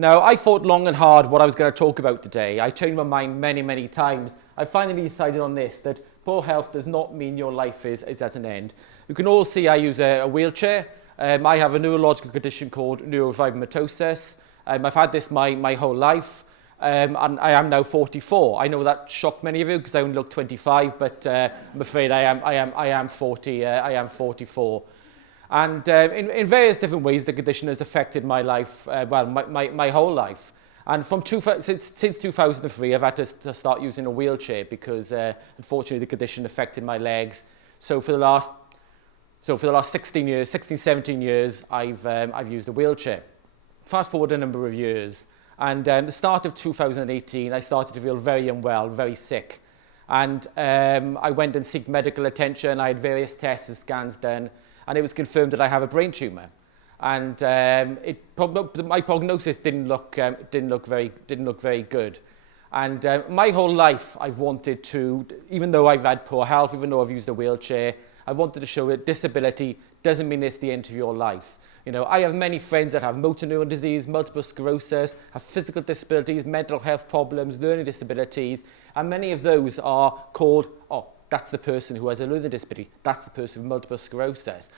Now, I thought long and hard what I was going to talk about today. I changed my mind many, many times. I finally decided on this, that poor health does not mean your life is at an end. You can all see I use a wheelchair. I have a neurological condition called neurofibromatosis. I've had this my whole life, and I am now 44. I know that shocked many of you because I only look 25, but I'm afraid I am 40. I am 44. And in various different ways, the condition has affected my life, my whole life. And since 2003, I've had to start using a wheelchair because, unfortunately, the condition affected my legs. So for the last 16, 17 years, I've used a wheelchair. Fast forward a number of years, and the start of 2018, I started to feel very unwell, very sick. And I went and sought medical attention. I had various tests and scans done, and it was confirmed that I have a brain tumour. And my prognosis didn't look very good. And my whole life, I've wanted to, even though I've had poor health, even though I've used a wheelchair, I wanted to show that disability doesn't mean it's the end of your life. You know, I have many friends that have motor neuron disease, multiple sclerosis, have physical disabilities, mental health problems, learning disabilities, and many of those are called, that's the person who has a learning disability, that's the person with multiple sclerosis.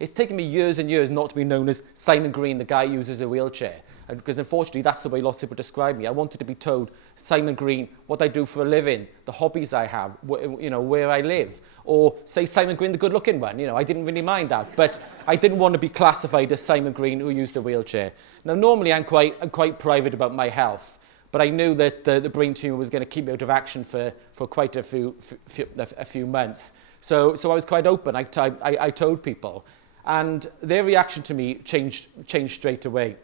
It's taken me years and years not to be known as Simon Green, the guy who uses a wheelchair. And because unfortunately, that's the way lots of people describe me. I wanted to be told, Simon Green, what I do for a living, the hobbies I have, where I live. Or say Simon Green, the good-looking one. You know, I didn't really mind that. But I didn't want to be classified as Simon Green who used a wheelchair. Now, normally, I'm quite private about my health. But I knew that the brain tumour was going to keep me out of action for quite a few months. So I was quite open. I told people. And their reaction to me changed straight away.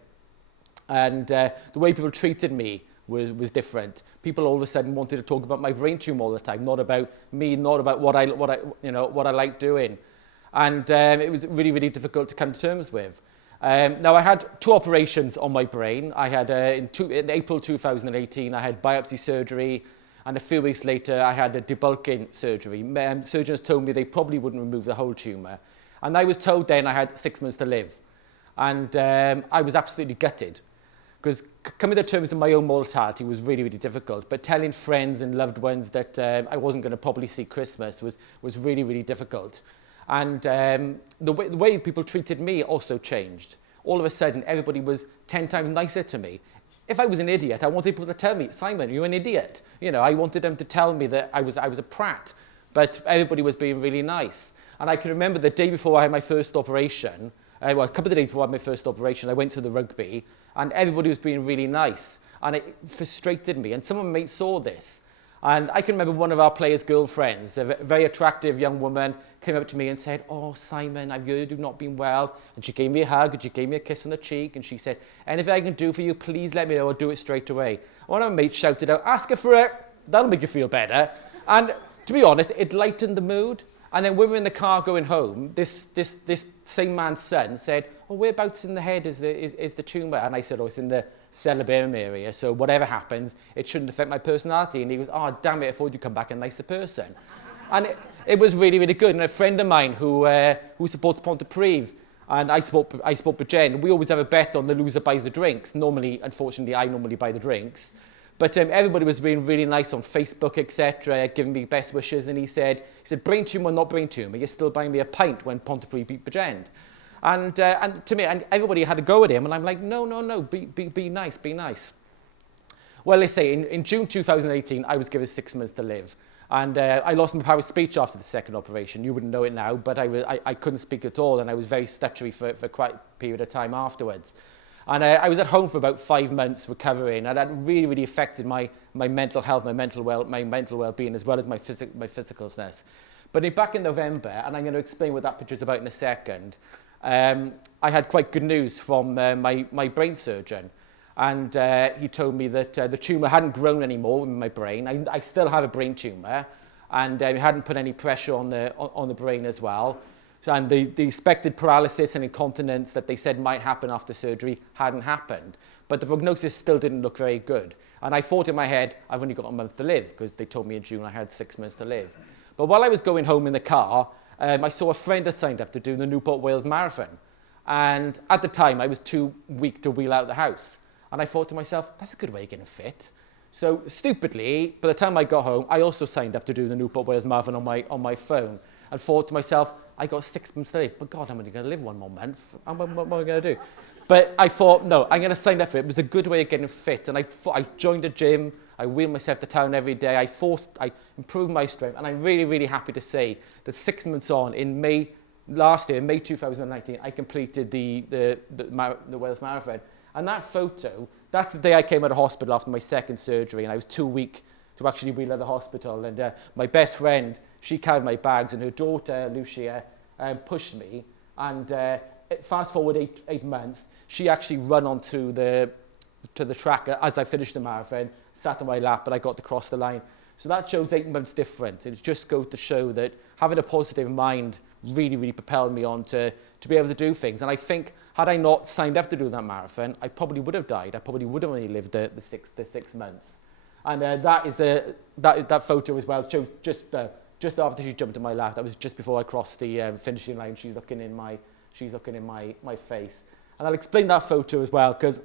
And the way people treated me was different. People all of a sudden wanted to talk about my brain tumour all the time, not about me, not about what I like doing. And it was really, really difficult to come to terms with. Now, I had 2 operations on my brain. I had, in April 2018, I had biopsy surgery, and a few weeks later, I had a debulking surgery. Surgeons told me they probably wouldn't remove the whole tumour. And I was told then I had 6 months to live. And I was absolutely gutted, because coming to terms with my own mortality was really, really difficult. But telling friends and loved ones that I wasn't going to probably see Christmas was really, really difficult. And the way people treated me also changed. All of a sudden, everybody was 10 times nicer to me. If I was an idiot, I wanted people to tell me, Simon, you're an idiot. You know, I wanted them to tell me that I was a prat. But everybody was being really nice. And I can remember the day before I had my first operation, a couple of days before I had my first operation, I went to the rugby, and everybody was being really nice. And it frustrated me. And some of my mates saw this. And I can remember one of our players' girlfriends, a very attractive young woman, came up to me and said, "Oh, Simon, I've heard you've not been well." And she gave me a hug, and she gave me a kiss on the cheek, and she said, "Anything I can do for you, please let me know, I'll do it straight away." One of my mates shouted out, "Ask her for it, that'll make you feel better." And to be honest, it lightened the mood. And then when we were in the car going home, this same man's son said, "Oh, whereabouts in the head is the tumour?" And I said, "Oh, it's in the cerebellum area, so whatever happens, it shouldn't affect my personality." And he goes, "Oh, damn it, I thought you'd come back a nicer person." And it was really, really good. And a friend of mine who supports Pontypridd, and I support Bridgend, we always have a bet on the loser buys the drinks. Normally, unfortunately, I normally buy the drinks. But everybody was being really nice on Facebook, etc., giving me best wishes. And he said, "Brain tumour, not brain tumour. You're still buying me a pint when Pontypridd beat Bridgend." And to me, and everybody had to go at him. And I'm like, no, be nice, be nice. Well, let's say in June 2018, I was given 6 months to live. And I lost my power of speech after the second operation. You wouldn't know it now, but I couldn't speak at all. And I was very stuttery for quite a period of time afterwards. And I was at home for about 5 months recovering, and that really, really affected my mental health, my mental well-being, as well as my physicalness. But back in November, and I'm going to explain what that picture is about in a second, I had quite good news from my brain surgeon. And he told me that the tumour hadn't grown anymore in my brain. I still have a brain tumour, and he hadn't put any pressure on the brain as well. And the expected paralysis and incontinence that they said might happen after surgery hadn't happened. But the prognosis still didn't look very good. And I thought in my head, I've only got a month to live, because they told me in June I had 6 months to live. But while I was going home in the car, I saw a friend had signed up to do the Newport Wales Marathon. And at the time, I was too weak to wheel out the house. And I thought to myself, that's a good way of getting fit. So stupidly, by the time I got home, I also signed up to do the Newport Wales Marathon on my phone and thought to myself, I got 6 months to live, but God, I'm only going to live one more month. What am I going to do? But I thought, no, I'm going to sign up for it. It was a good way of getting fit. And I joined a gym. I wheeled myself to town every day. I improved my strength. And I'm really, really happy to say that 6 months on, in May 2019, I completed the Wales Marathon. And that photo, that's the day I came out of hospital after my second surgery, and I was too weak to actually wheel out of the hospital. And my best friend, she carried my bags, and her daughter, Lucia, pushed me. And fast forward 8 months, she actually ran onto the track as I finished the marathon, sat on my lap, and I got to cross the line. So that shows 8 months different. It just goes to show that having a positive mind really, really propelled me on to be able to do things. And I think, had I not signed up to do that marathon, I probably would have died. I probably would have only lived the 6 months. And that photo as well shows just after she jumped in my lap. That was just before I crossed the finishing line. She's looking in my face. And I'll explain that photo as well, because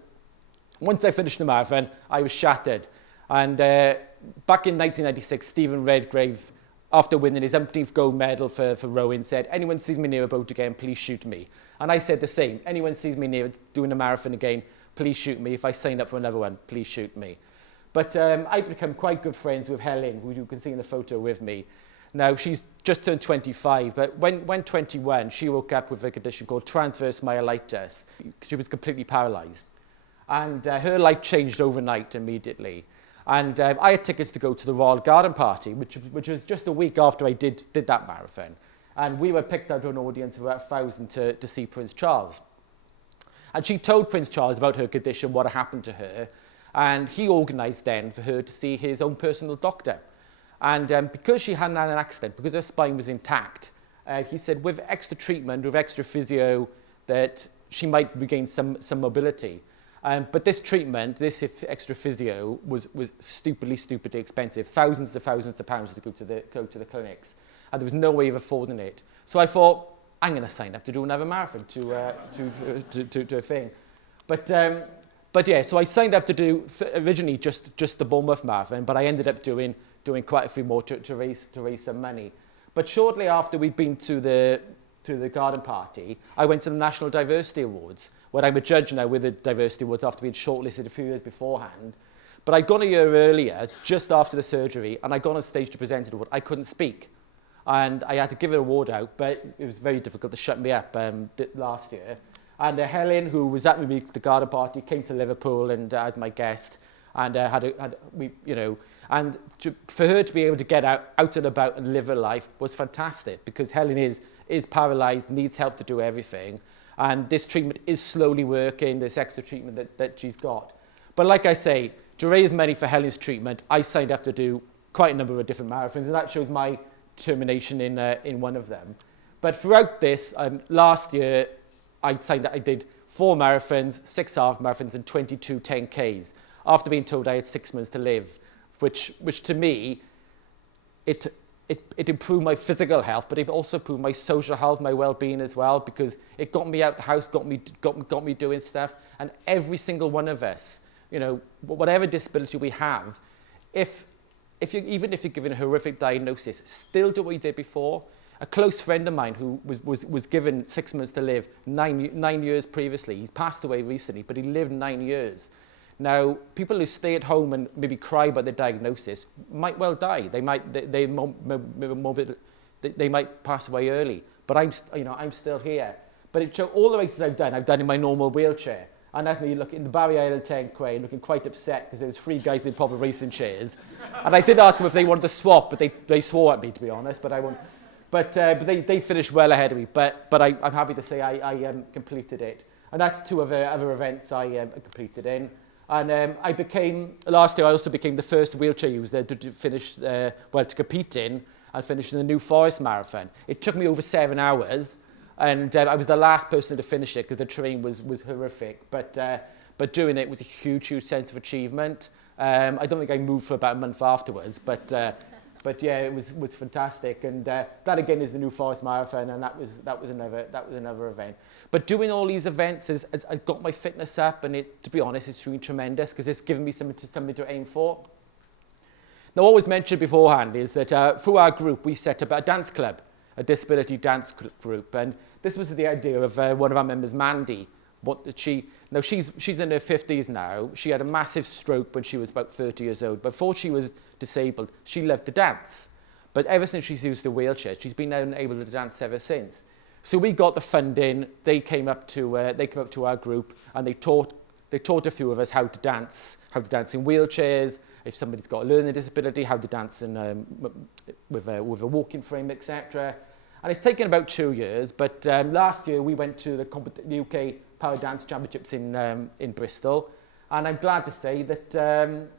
once I finished the marathon, I was shattered. And back in 1996, Stephen Redgrave, after winning his umpteenth gold medal for rowing, said, anyone sees me near a boat again, please shoot me. And I said the same. Anyone sees me near doing a marathon again, please shoot me. If I sign up for another one, please shoot me. But I've become quite good friends with Helen, who you can see in the photo with me. Now, she's just turned 25, but when 21, she woke up with a condition called transverse myelitis. She was completely paralyzed. And her life changed overnight immediately. And I had tickets to go to the Royal Garden Party, which was just a week after I did that marathon. And we were picked out of an audience of about 1,000 to see Prince Charles. And she told Prince Charles about her condition, what had happened to her. And he organised then for her to see his own personal doctor. And because she hadn't had an accident, because her spine was intact, he said with extra treatment, with extra physio, that she might regain some mobility. But this treatment, this extra physio, was stupidly expensive. Thousands of pounds to go to the clinics. And there was no way of affording it. So I thought, I'm going to sign up to do another marathon to a thing. But yeah, so I signed up to do originally just the Bournemouth Marathon, but I ended up doing quite a few more to raise some money. But shortly after we'd been to the garden party, I went to the National Diversity Awards, where I'm a judge now with the Diversity Awards after being shortlisted a few years beforehand. But I'd gone a year earlier, just after the surgery, and I'd gone on stage to present an award. I couldn't speak. And I had to give an award out, but it was very difficult to shut me up last year. And Helen, who was at me at the garden party, came to Liverpool and as my guest, and for her to be able to get out and about and live her life was fantastic, because Helen is paralysed, needs help to do everything, and this treatment is slowly working, this extra treatment that she's got. But like I say, to raise money for Helen's treatment, I signed up to do quite a number of different marathons, and that shows my determination in one of them. But throughout this, last year, I did 4 marathons, 6 half marathons, and 22 10Ks, after being told I had 6 months to live, which to me, it improved my physical health, but it also improved my social health, my well-being as well, because it got me out the house, got me doing stuff. And every single one of us, whatever disability we have, even if you're given a horrific diagnosis, still do what you did before. A close friend of mine who was given 6 months to live 9 years previously, he's passed away recently, but he lived 9 years. Now, people who stay at home and maybe cry about their diagnosis might well die. They might pass away early. But I'm still here. But all the races I've done in my normal wheelchair. And as me looking in the Barry Isle 10K, looking quite upset because there was 3 guys in proper racing chairs. And I did ask them if they wanted to swap, but they swore at me, to be honest. But I won't. But they finished well ahead of me. But I'm happy to say I completed it. And that's 2 other events I completed in. And last year I also became the first wheelchair user to finish, to compete in and finish in the New Forest Marathon. It took me over 7 hours, and I was the last person to finish it because the terrain was horrific. But doing it was a huge sense of achievement. I don't think I moved for about a month afterwards, but But yeah, it was fantastic, and that again is the New Forest Marathon, and that was another event. But doing all these events has got my fitness up, and to be honest, it's really tremendous because it's given me something to aim for. Now, what was mentioned beforehand is that through our group we set up a dance club, a disability dance group, and this was the idea of one of our members, Mandy. She's in her 50s now. She had a massive stroke when she was about 30 years old. Before she was disabled, she loved to dance. But ever since she's used a wheelchair, she's been unable to dance ever since. So we got the funding. They came up to our group, and they taught a few of us how to dance in wheelchairs. If somebody's got a learning disability, how to dance with a walking frame, etc. And it's taken about 2 years, but last year we went to the UK Power Dance Championships in Bristol, and I'm glad to say that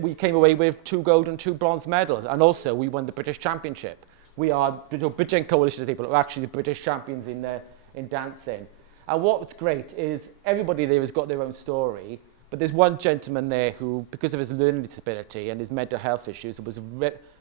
we came away with 2 gold and 2 bronze medals, and also we won the British Championship. We are Bridgend Coalition of people are actually the British champions in dancing. And what's great is everybody there has got their own story, but there's one gentleman there who, because of his learning disability and his mental health issues, was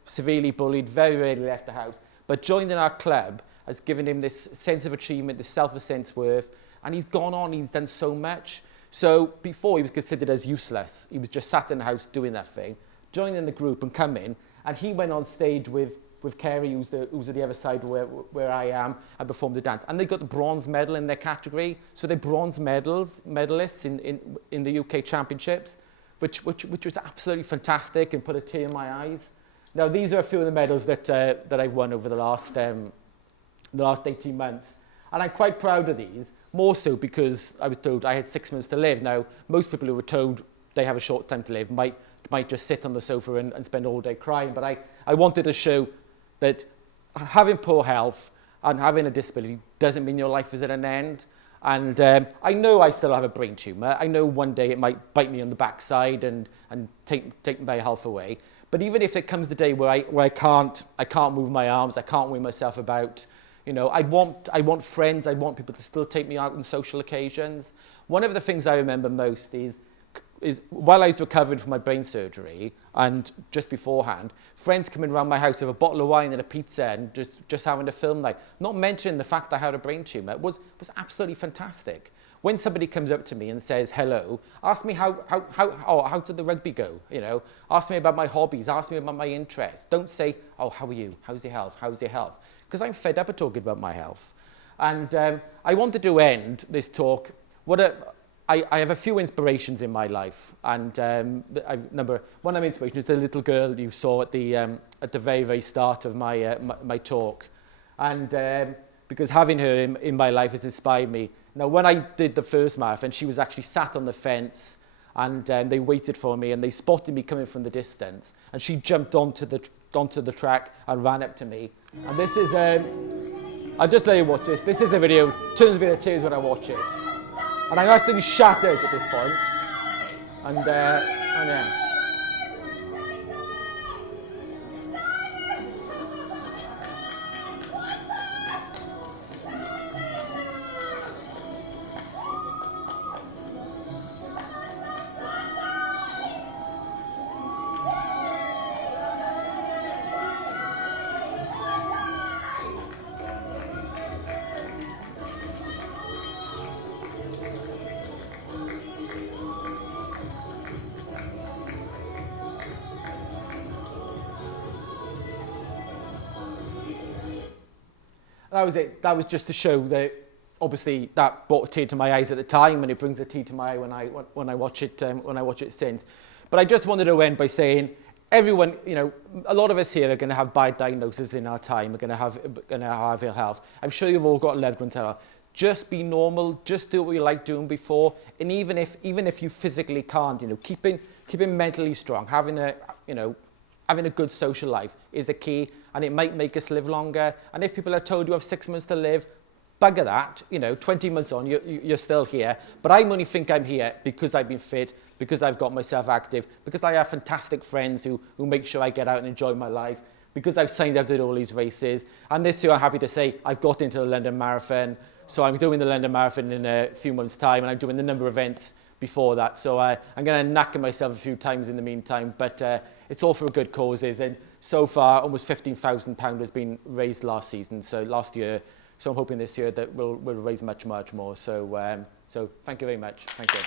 severely bullied, very rarely left the house. But joining our club has given him this sense of achievement, this self-sense worth, and he's gone on, he's done so much. So before he was considered as useless. He was just sat in the house doing nothing, joining the group and coming, and he went on stage with Kerry, who's at the other side where I am, and performed the dance. And they got the bronze medal in their category. So they're bronze medalists in the UK Championships, which was absolutely fantastic and put a tear in my eyes. Now, these are a few of the medals that I've won over the last 18 months. And I'm quite proud of these, more so because I was told I had 6 months to live. Now, most people who were told they have a short time to live might just sit on the sofa and spend all day crying. But I wanted to show that having poor health and having a disability doesn't mean your life is at an end. And I know I still have a brain tumour. I know one day it might bite me on the backside and take my health away. But even if it comes the day where I can't move my arms, I can't move myself about, you know, I want friends, I want people to still take me out on social occasions. One of the things I remember most is while I was recovering from my brain surgery and just beforehand, friends coming around my house with a bottle of wine and a pizza and just having a film night, not mentioning the fact that I had a brain tumour, was absolutely fantastic. When somebody comes up to me and says hello, ask me how did the rugby go? You know, ask me about my hobbies, ask me about my interests. Don't say, oh, how are you? How's your health? How's your health? Because I'm fed up of talking about my health. And I wanted to end this talk. I have a few inspirations in my life, and one of my inspirations is the little girl you saw at the very, very start of my talk, and because having her in my life has inspired me. Now, when I did the first marathon, she was actually sat on the fence, and they waited for me, and they spotted me coming from the distance, and she jumped onto the track and ran up to me. And this is I'll just let you watch this. This is the video. Turns me to tears when I watch it. And I'm absolutely shattered at this point. And yeah. That was it. That was just to show that, obviously, that brought a tear to my eyes at the time, and it brings a tear to my eye when I watch it since. But I just wanted to end by saying, everyone, you know, a lot of us here are going to have bad diagnoses in our time. We're going to have ill health. I'm sure you've all got loved ones that are. Just be normal. Just do what you like doing before. And even if you physically can't, you know, keeping mentally strong, having a good social life is a key, and it might make us live longer. And if people are told you have 6 months to live, bugger that. You know, 20 months on, you're still here. But I only think I'm here because I've been fit, because I've got myself active, because I have fantastic friends who make sure I get out and enjoy my life, because I've signed up to all these races. And this year, I'm happy to say, I've got into the London Marathon. So I'm doing the London Marathon in a few months' time, and I'm doing a number of events before that. So I'm going to knacker myself a few times in the meantime, but it's all for good causes. And so far, almost £15,000 has been raised last year. So I'm hoping this year that we'll raise much more. So thank you very much. Thank you.